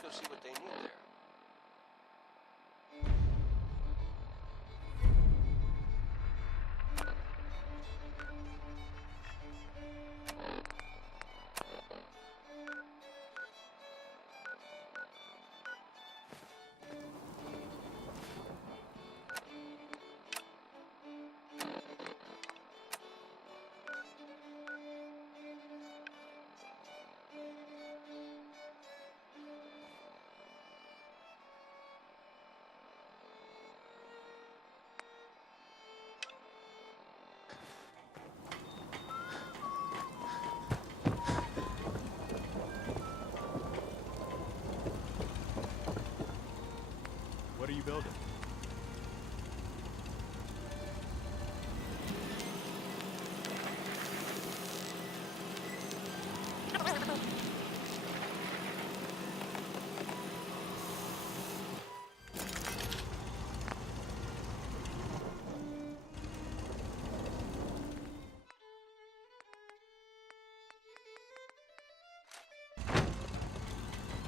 Let's go see what they need there. What are you building?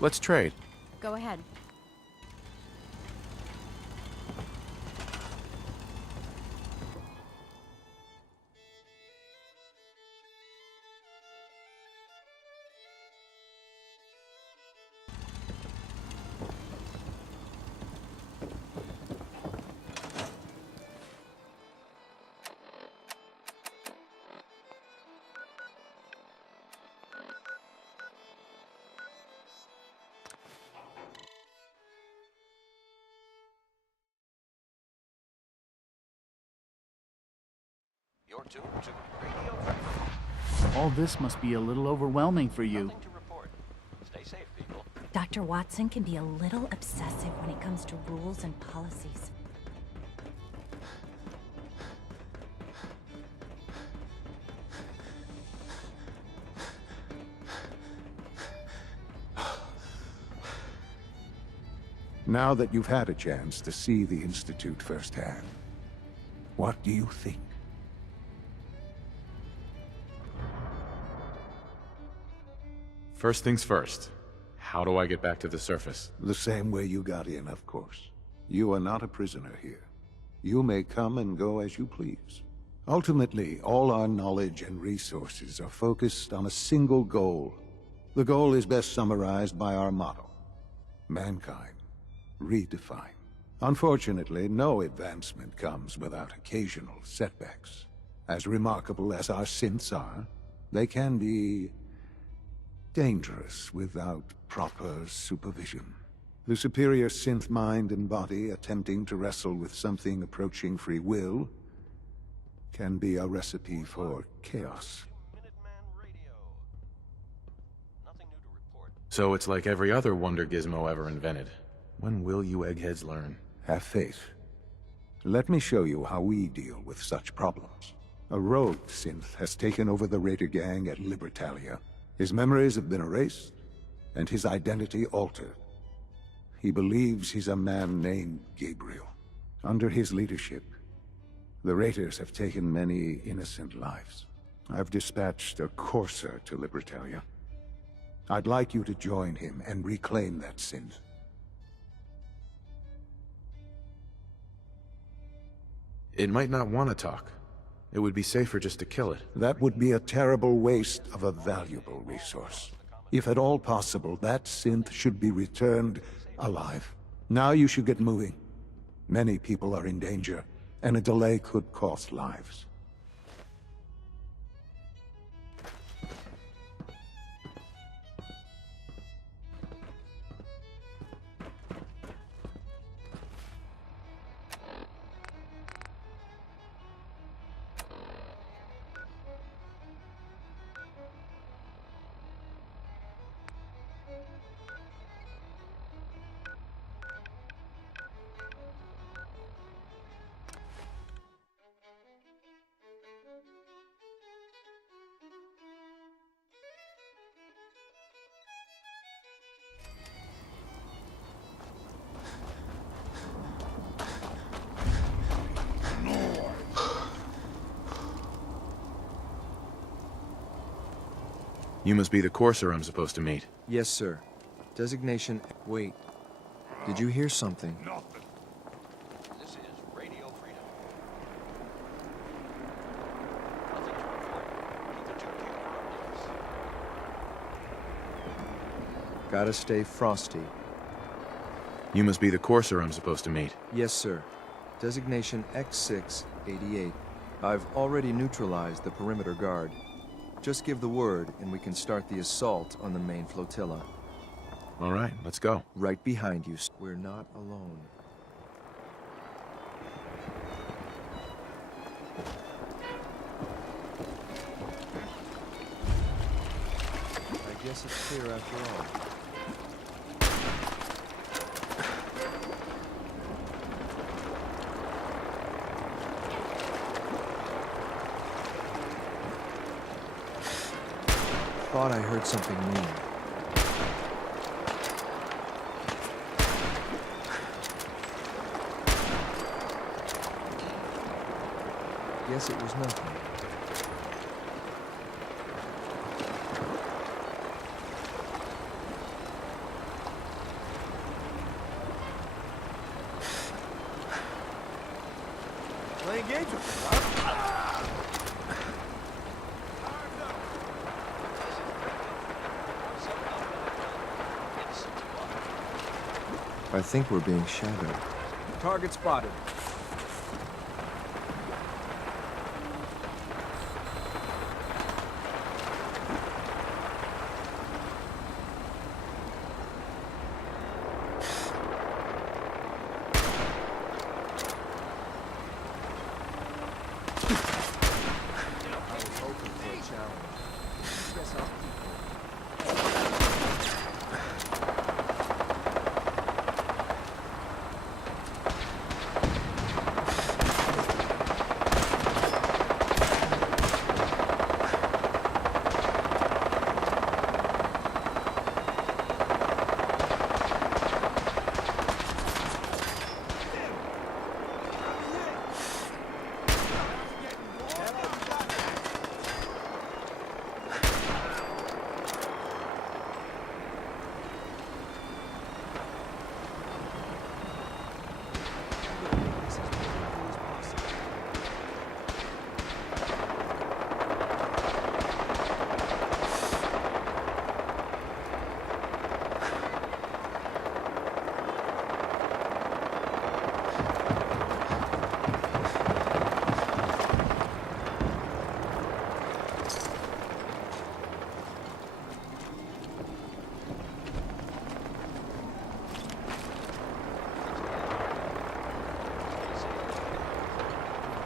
Let's trade. Go ahead. You're tuned to Radio Traffic. All this must be a little overwhelming for you. Nothing to report. Stay safe, people. Dr. Watson can be a little obsessive when it comes to rules and policies. Now that you've had a chance to see the Institute firsthand, what do you think? First things first. How do I get back to the surface? The same way you got in, of course. You are not a prisoner here. You may come and go as you please. Ultimately, all our knowledge and resources are focused on a single goal. The goal is best summarized by our motto: mankind, redefined. Unfortunately, no advancement comes without occasional setbacks. As remarkable as our synths are, they can be dangerous without proper supervision. The superior synth mind and body attempting to wrestle with something approaching free will can be a recipe for chaos. Minuteman Radio. Nothing new to report. So it's like every other wonder gizmo ever invented. When will you eggheads learn? Have faith. Let me show you how we deal with such problems. A rogue synth has taken over the Raider gang at Libertalia. His memories have been erased, and his identity altered. He believes he's a man named Gabriel. Under his leadership, the Raiders have taken many innocent lives. I've dispatched a courser to Libertalia. I'd like you to join him and reclaim that synth. It might not want to talk. It would be safer just to kill it. That would be a terrible waste of a valuable resource. If at all possible, that synth should be returned alive. Now you should get moving. Many people are in danger, and a delay could cost lives. You must be the courser I'm supposed to meet. Yes, sir. Designation... Wait. Did you hear something? This is Radio Freedom. Nothing to report. Keep the 2Q for updates. Gotta stay frosty. You must be the courser I'm supposed to meet. Yes, sir. Designation X688. I've already neutralized the perimeter guard. Just give the word, and we can start the assault on the main flotilla. All right, let's go. Right behind you. We're not alone. I guess it's clear after all. Thought I heard something mean. Guess it was nothing. Playing games with me, huh? I think we're being shadowed. Target spotted. I was hoping for a challenge. Guess I'll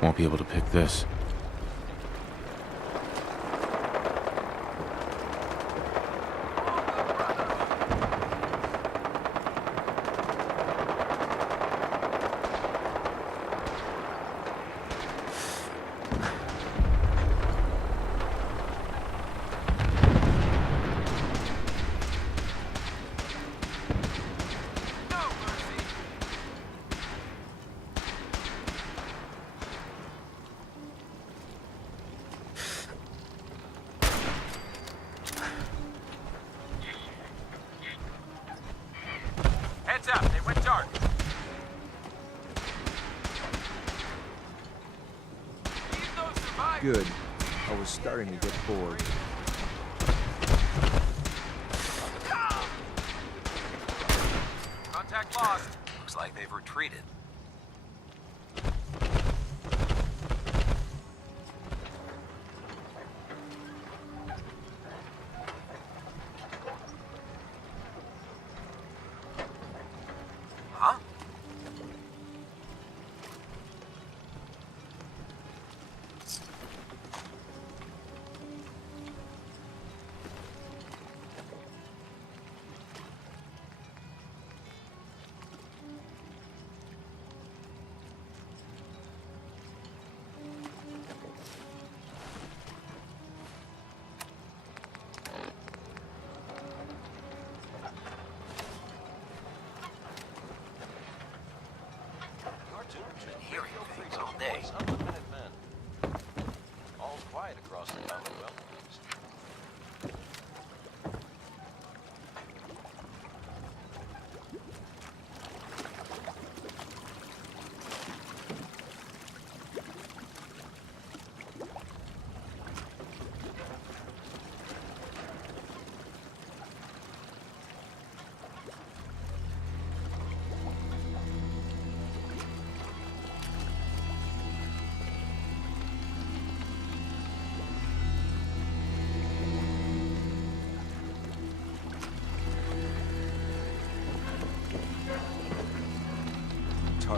Won't be able to pick this. Heads up, they went dark. Good. I was starting to get bored. Contact lost. Looks like they've retreated. Huh? Hearing things all day. All quiet across the Commonwealth.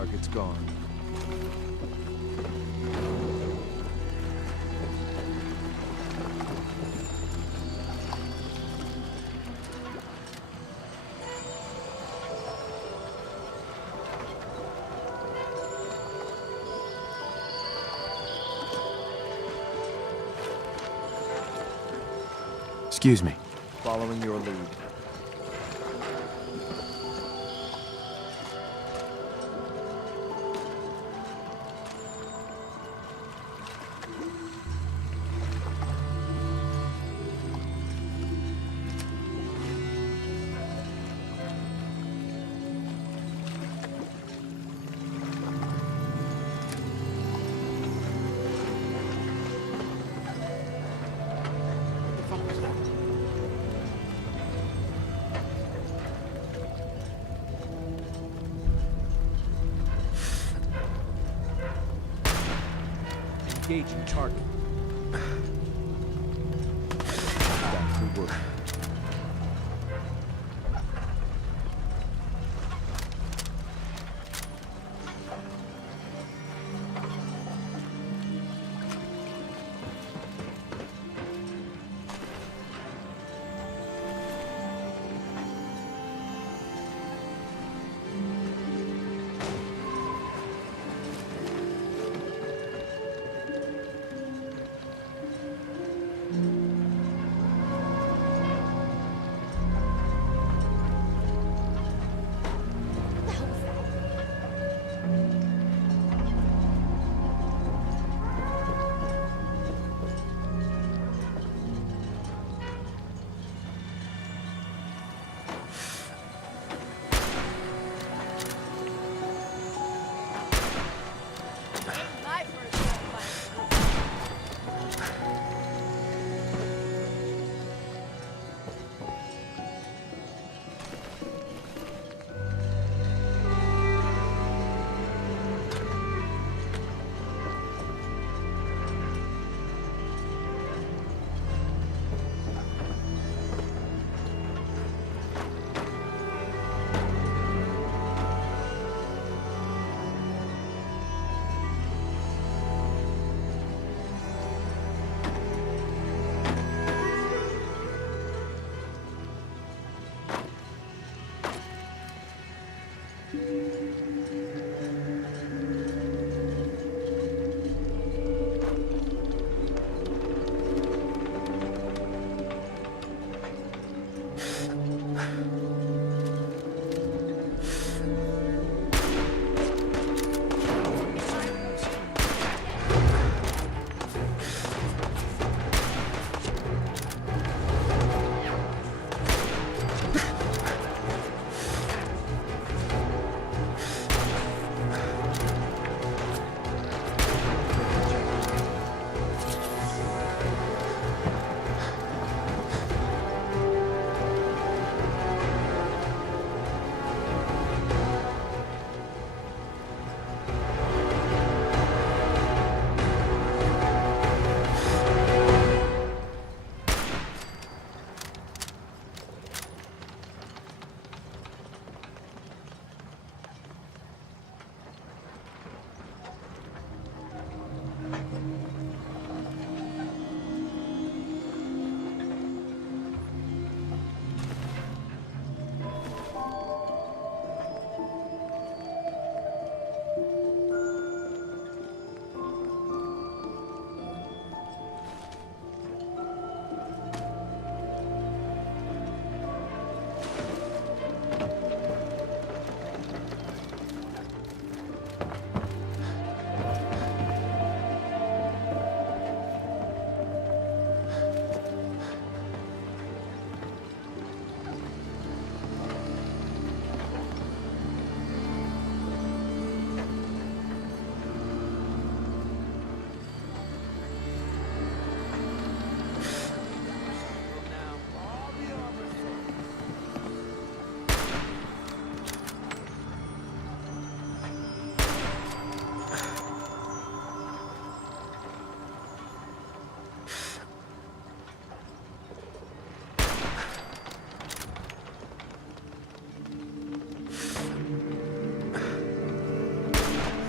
Target's gone. Excuse me. Following your lead. Engaging target. Back to work.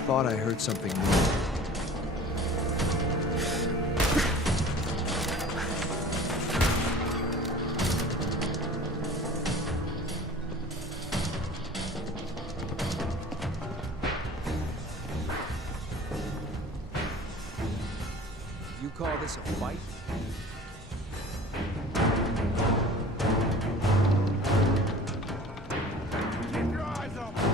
thought I heard something move. You call this a fight? Keep your eyes open!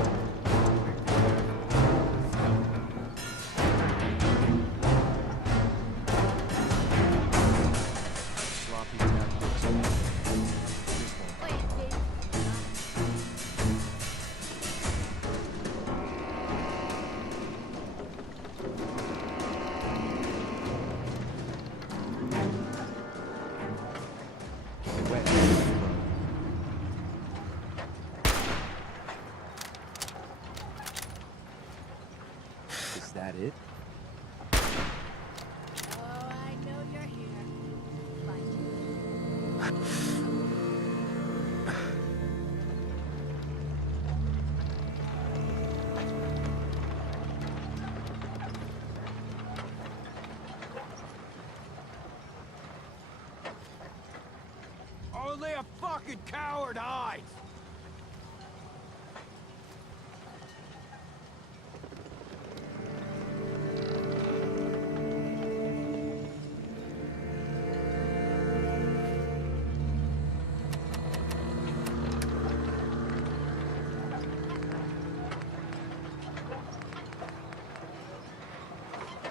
Sloppy tactics. Wet. Is that it? Oh, I know you're here. Find you. Only a fucking coward hides!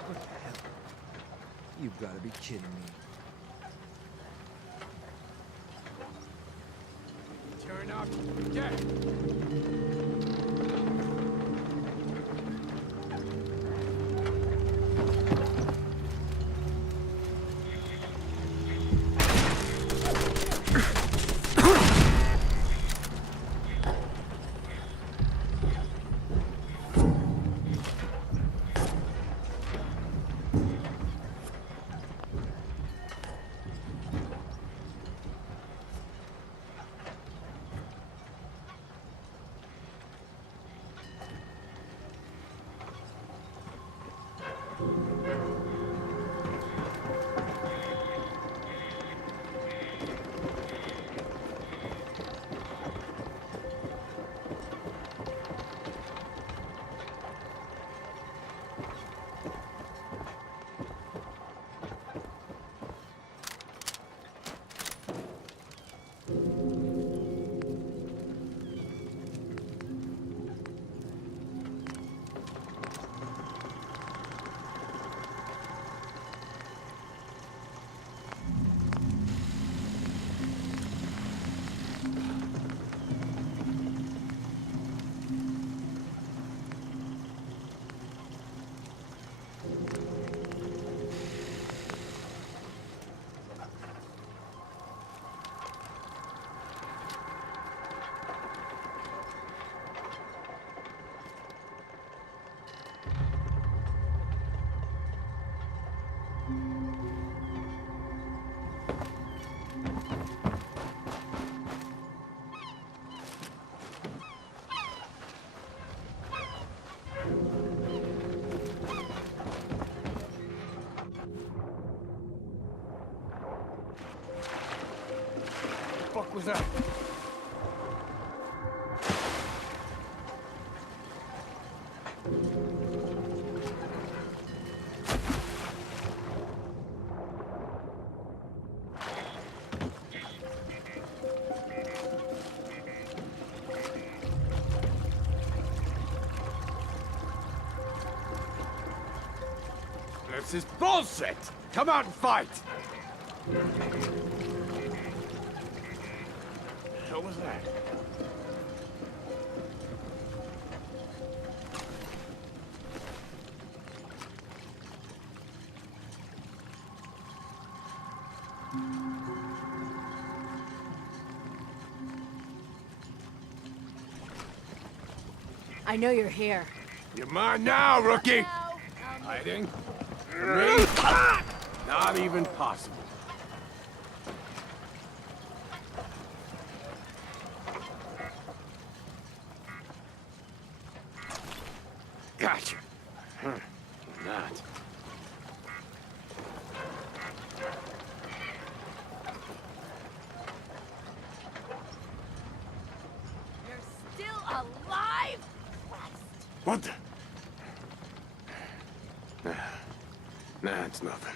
What the hell? You've got to be kidding me. Turn up, dead! What was that? This is bullshit! Come out and fight! The hell was that? I know you're here. You're mine now, rookie! Now, Hiding? From me? Not even possible. Gotcha. Not. You're still alive? Christ. What the? Nah, it's nothing.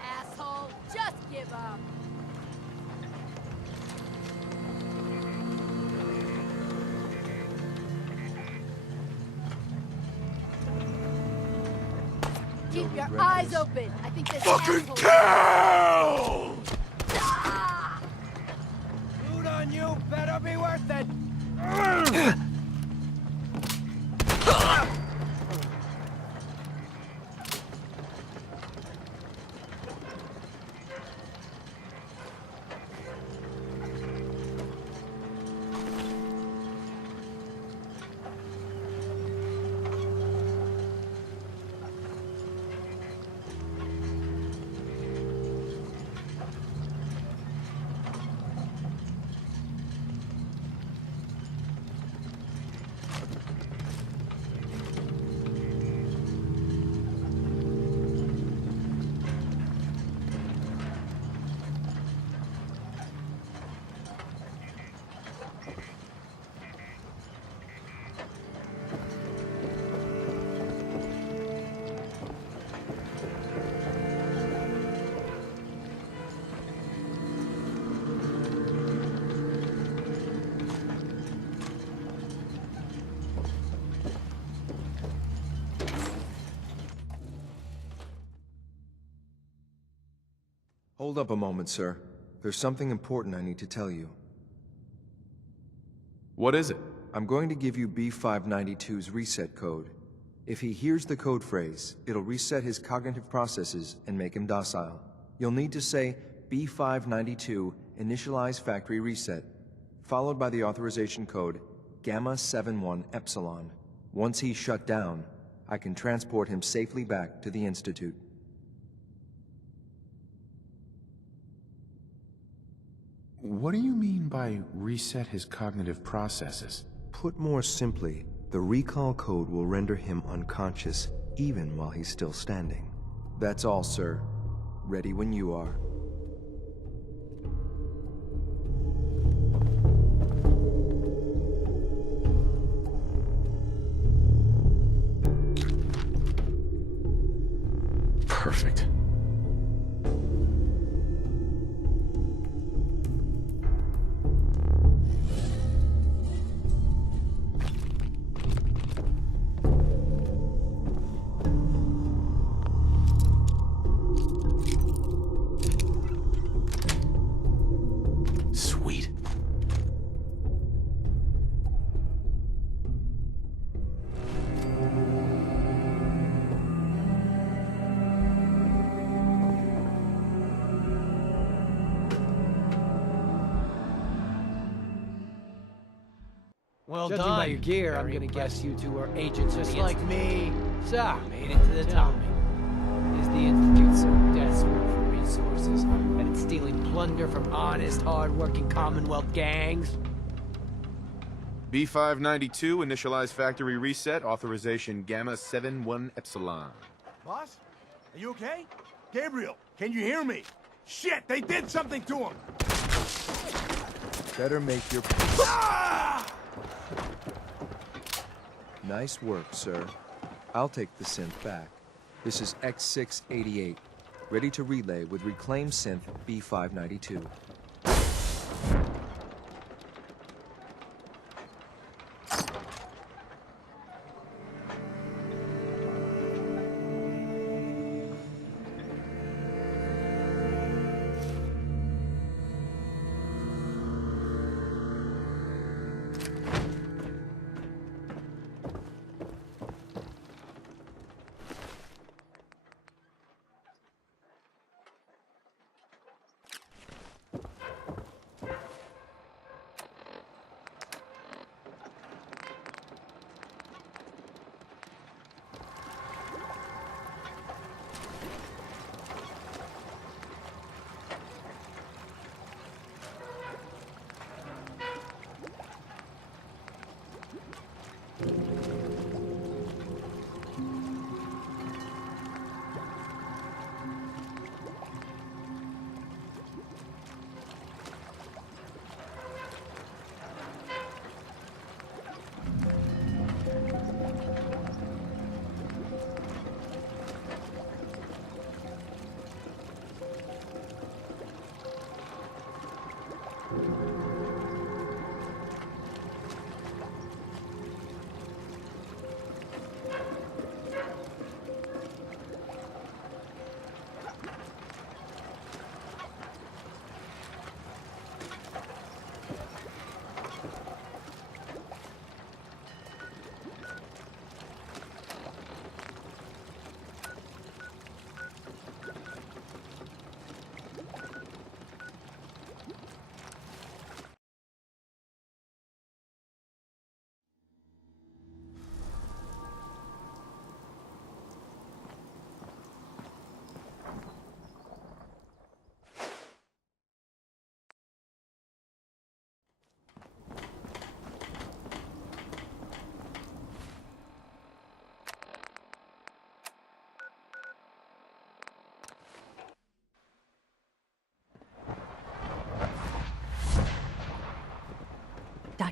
Asshole, just give up. Keep your regret eyes this. open. I think this Fucking asshole... kill! Ah! Loot on you better be worth it! Hold up a moment, sir. There's something important I need to tell you. What is it? I'm going to give you B592's reset code. If he hears the code phrase, it'll reset his cognitive processes and make him docile. You'll need to say B592 initialize factory reset, followed by the authorization code Gamma 71 Epsilon. Once he's shut down, I can transport him safely back to the Institute. What do you mean by reset his cognitive processes? Put more simply, the recall code will render him unconscious even while he's still standing. That's all, sir. Ready when you are. Perfect. Sweet. Well Judging done. by your gear, Very I'm gonna guess impressive. you two are agents of Just the like Institute. me. So, Made it to the tell top. me, is the Institute so desperate for resources that it's stealing plunder from honest, hard-working Commonwealth gangs? B592 initialize factory reset authorization Gamma 71 Epsilon. Boss? Are you okay? Gabriel, can you hear me? Shit, they did something to him! Better make your... Ah! Nice work, sir. I'll take the synth back. This is X688, ready to relay with reclaimed synth B592.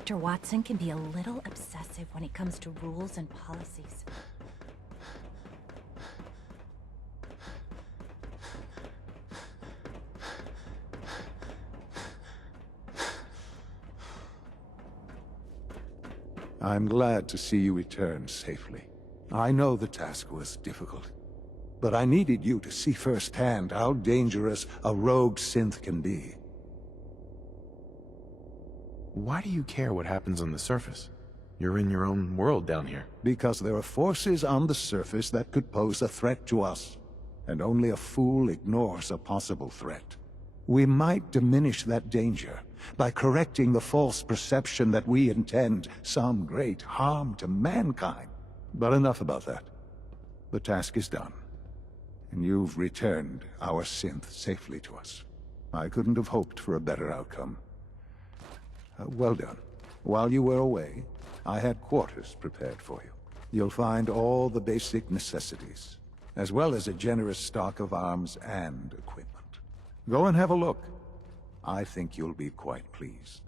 Dr. Watson can be a little obsessive when it comes to rules and policies. I'm glad to see you return safely. I know the task was difficult, but I needed you to see firsthand how dangerous a rogue synth can be. Why do you care what happens on the surface? You're in your own world down here. Because there are forces on the surface that could pose a threat to us, and only a fool ignores a possible threat. We might diminish that danger by correcting the false perception that we intend some great harm to mankind. But enough about that. The task is done, and you've returned our synth safely to us. I couldn't have hoped for a better outcome. Well done. While you were away, I had quarters prepared for you. You'll find all the basic necessities, as well as a generous stock of arms and equipment. Go and have a look. I think you'll be quite pleased.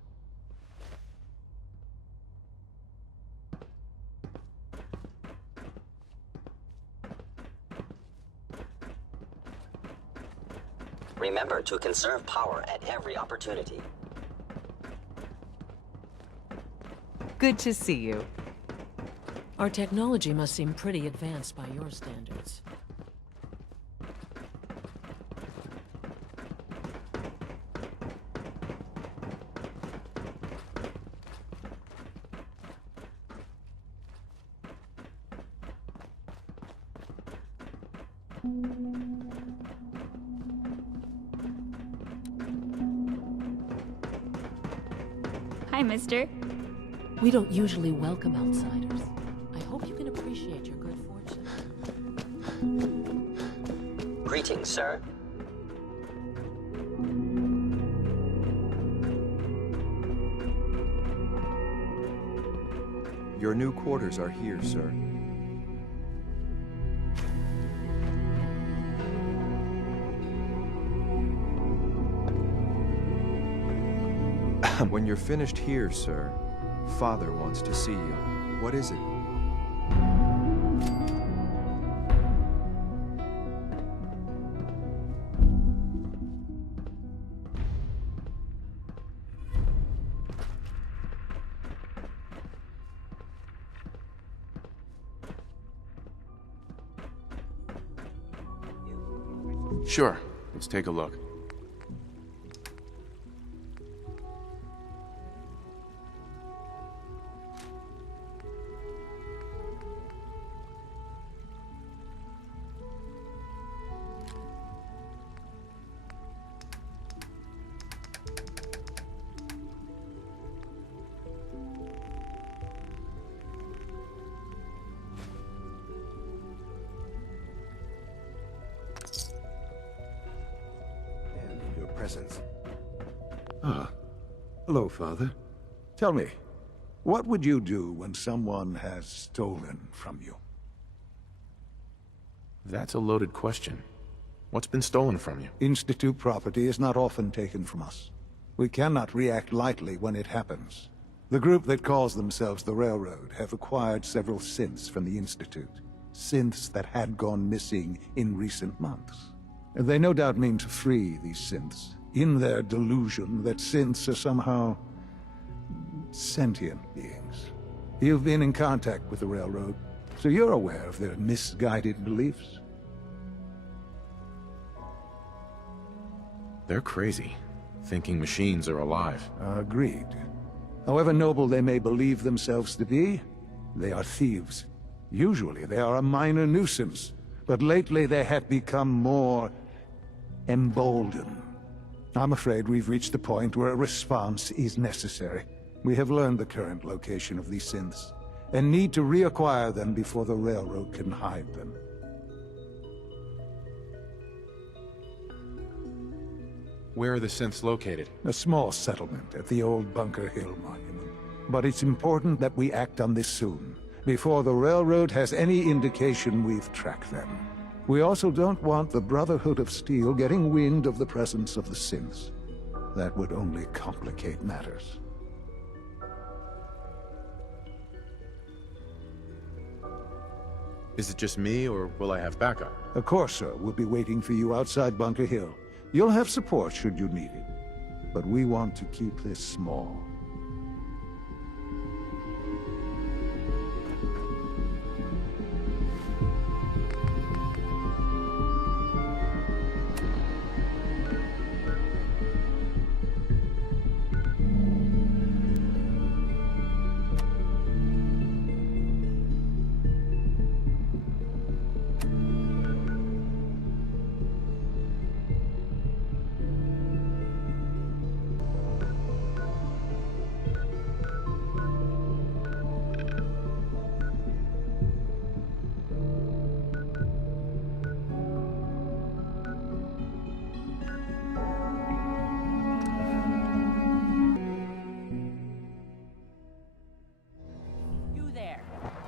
Remember to conserve power at every opportunity. Good to see you. Our technology must seem pretty advanced by your standards. Hi, mister. We don't usually welcome outsiders. I hope you can appreciate your good fortune. Greetings, sir. Your new quarters are here, sir. When you're finished here, sir, Father wants to see you. What is it? Sure, let's take a look. Presence. Ah. Hello, Father. Tell me, what would you do when someone has stolen from you? That's a loaded question. What's been stolen from you? Institute property is not often taken from us. We cannot react lightly when it happens. The group that calls themselves the Railroad have acquired several synths from the Institute. Synths that had gone missing in recent months. They no doubt mean to free these synths, in their delusion that synths are somehow sentient beings. You've been in contact with the Railroad, so you're aware of their misguided beliefs. They're crazy, thinking machines are alive. Agreed. However noble they may believe themselves to be, they are thieves. Usually they are a minor nuisance, but lately they have become more emboldened. I'm afraid we've reached the point where a response is necessary. We have learned the current location of these synths, and need to reacquire them before the Railroad can hide them. Where are the synths located? A small settlement at the old Bunker Hill Monument. But it's important that we act on this soon, before the Railroad has any indication we've tracked them. We also don't want the Brotherhood of Steel getting wind of the presence of the synths. That would only complicate matters. Is it just me, or will I have backup? A Corsa will be waiting for you outside Bunker Hill. You'll have support should you need it. But we want to keep this small.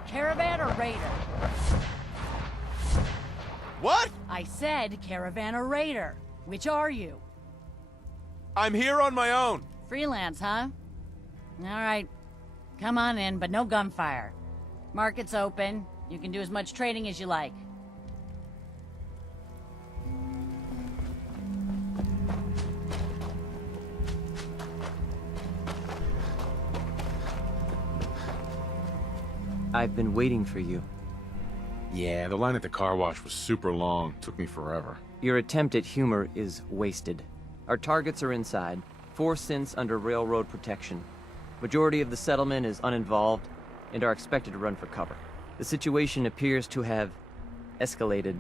Caravan or raider? What? I said caravan or raider. Which are you? I'm here on my own. Freelance, huh? All right. Come on in, but no gunfire. Market's open. You can do as much trading as you like. I've been waiting for you. Yeah, the line at the car wash was super long. Took me forever. Your attempt at humor is wasted. Our targets are inside. 4 synths under railroad protection. Majority of the settlement is uninvolved and are expected to run for cover. The situation appears to have escalated.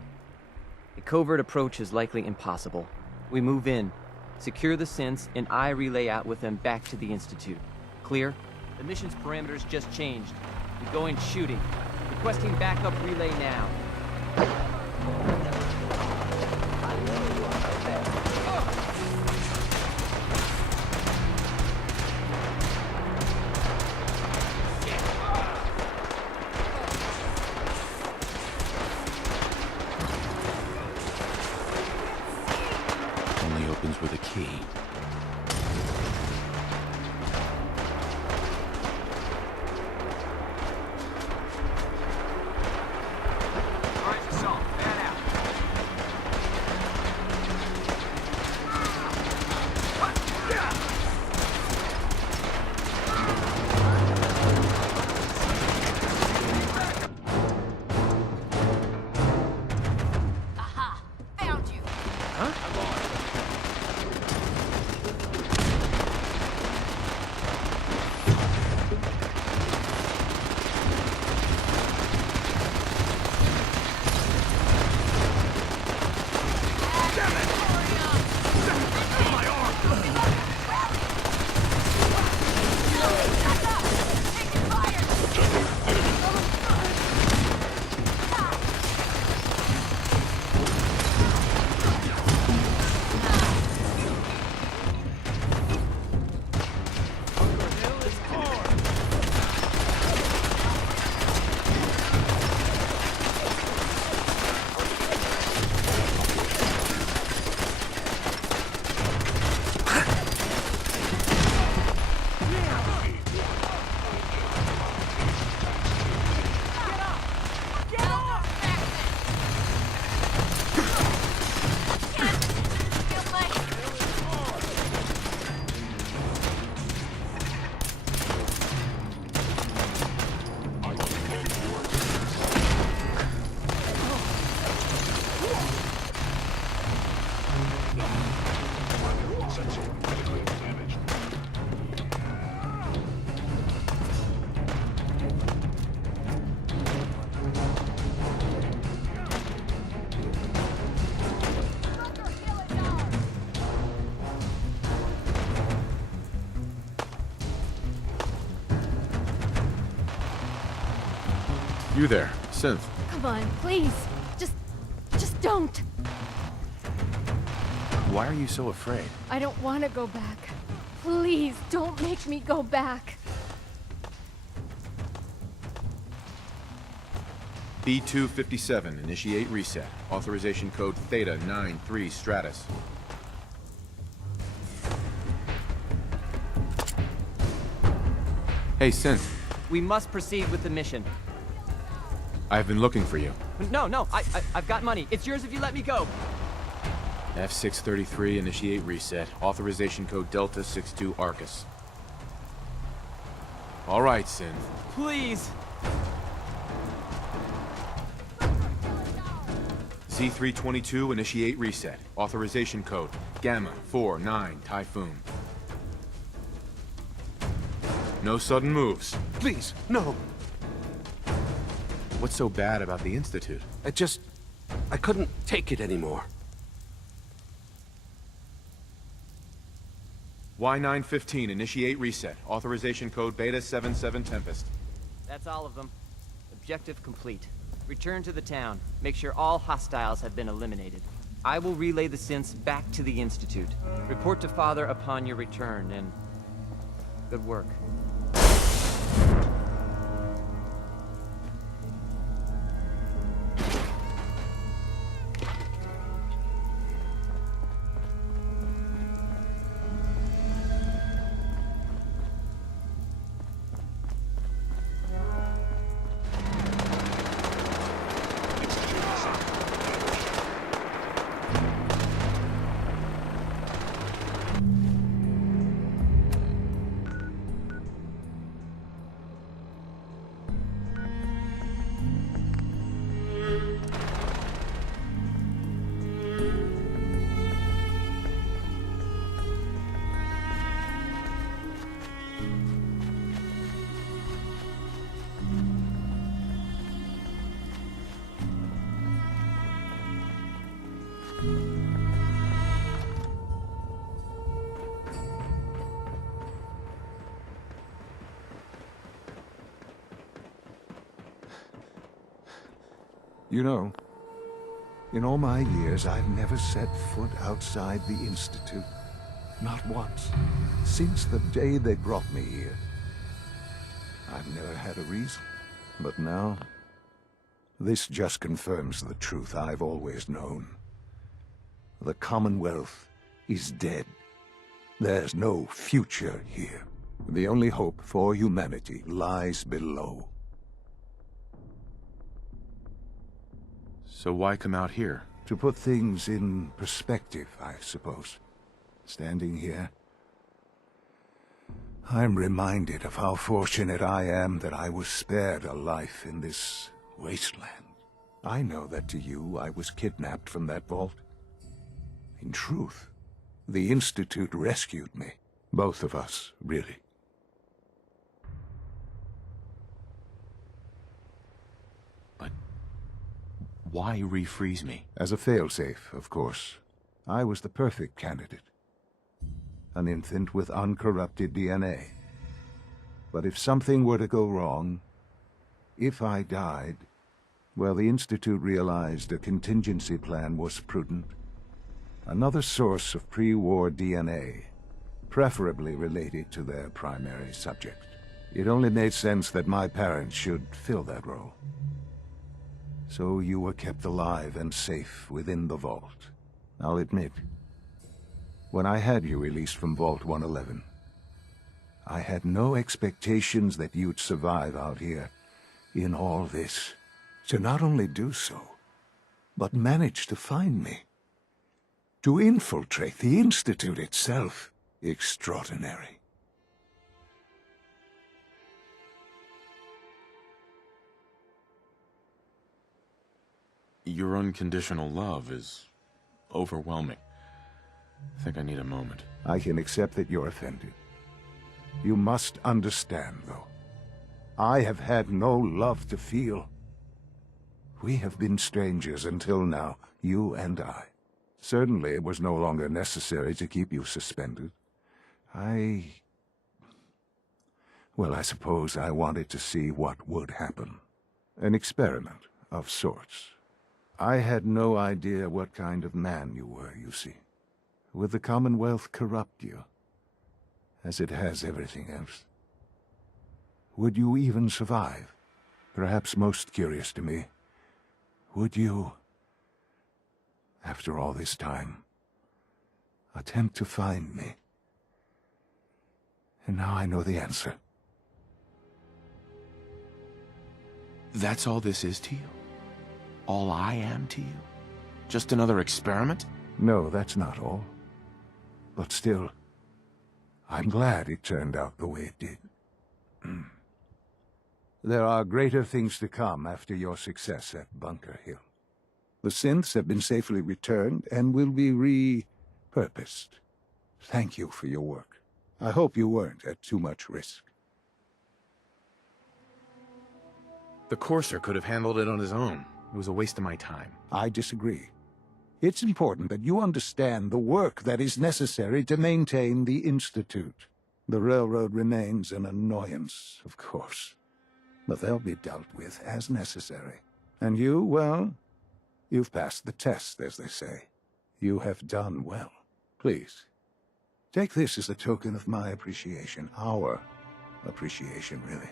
A covert approach is likely impossible. We move in, secure the synths, and I relay out with them back to the Institute. Clear? The mission's parameters just changed. We're going shooting. Requesting backup relay now. Only opens with a key. You there, Synth. Come on, please. Just don't. Why are you so afraid? I don't want to go back. Please, don't make me go back. B257, initiate reset. Authorization code Theta 93 Stratus. Hey, Synth. We must proceed with the mission. I've been looking for you. No, I've got money. It's yours if you let me go. F633, initiate reset. Authorization code Delta 62 Arcus. All right, Synth. Please. Z322, initiate reset. Authorization code Gamma 49 Typhoon. No sudden moves. Please, no. What's so bad about the Institute? I couldn't take it anymore. Y915, initiate reset. Authorization code Beta 77 Tempest. That's all of them. Objective complete. Return to the town. Make sure all hostiles have been eliminated. I will relay the synths back to the Institute. Report to Father upon your return, and good work. You know, in all my years, I've never set foot outside the Institute. Not once. Since the day they brought me here. I've never had a reason. But now, this just confirms the truth I've always known. The Commonwealth is dead. There's no future here. The only hope for humanity lies below. So why come out here? To put things in perspective, I suppose. Standing here, I'm reminded of how fortunate I am that I was spared a life in this wasteland. I know that to you, I was kidnapped from that vault. In truth, the Institute rescued me. Both of us, really. Why refreeze me? As a failsafe, of course. I was the perfect candidate. An infant with uncorrupted DNA. But if something were to go wrong, if I died, well, the Institute realized a contingency plan was prudent. Another source of pre-war DNA, preferably related to their primary subject. It only made sense that my parents should fill that role. So you were kept alive and safe within the vault. I'll admit, when I had you released from Vault 111, I had no expectations that you'd survive out here in all this. To not only do so, but manage to find me. To infiltrate the Institute itself. Extraordinary. Your unconditional love is overwhelming. I think I need a moment. I can accept that you're offended. You must understand, though. I have had no love to feel. We have been strangers until now, you and I. Certainly it was no longer necessary to keep you suspended. Well, I suppose I wanted to see what would happen. An experiment of sorts. I had no idea what kind of man you were, you see. Would the Commonwealth corrupt you, as it has everything else? Would you even survive? Perhaps most curious to me, would you, after all this time, attempt to find me? And now I know the answer. That's all this is to you? All I am to you? Just another experiment? No, that's not all. But still, I'm glad it turned out the way it did. There are greater things to come after your success at Bunker Hill. The synths have been safely returned and will be repurposed. Thank you for your work. I hope you weren't at too much risk. The Courser could have handled it on his own. It was a waste of my time. I disagree. It's important that you understand the work that is necessary to maintain the Institute. The railroad remains an annoyance, of course, but they'll be dealt with as necessary. And you, well, you've passed the test, as they say. You have done well. Please, take this as a token of my appreciation. Our appreciation, really.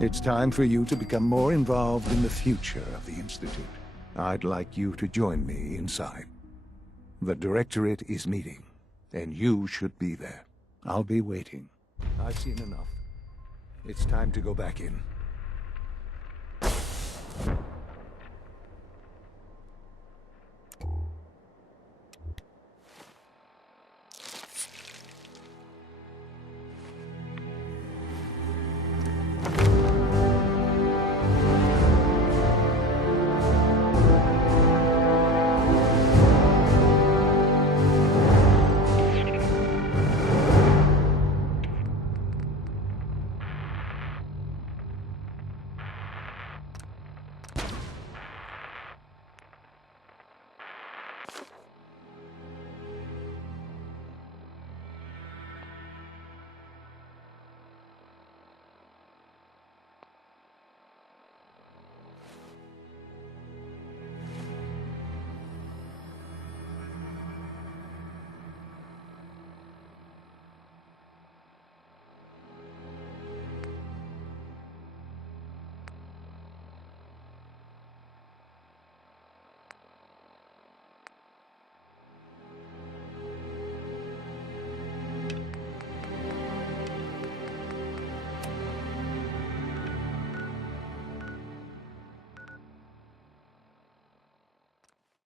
It's time for you to become more involved in the future of the Institute. I'd like you to join me inside. The Directorate is meeting, and you should be there. I'll be waiting. I've seen enough. It's time to go back in.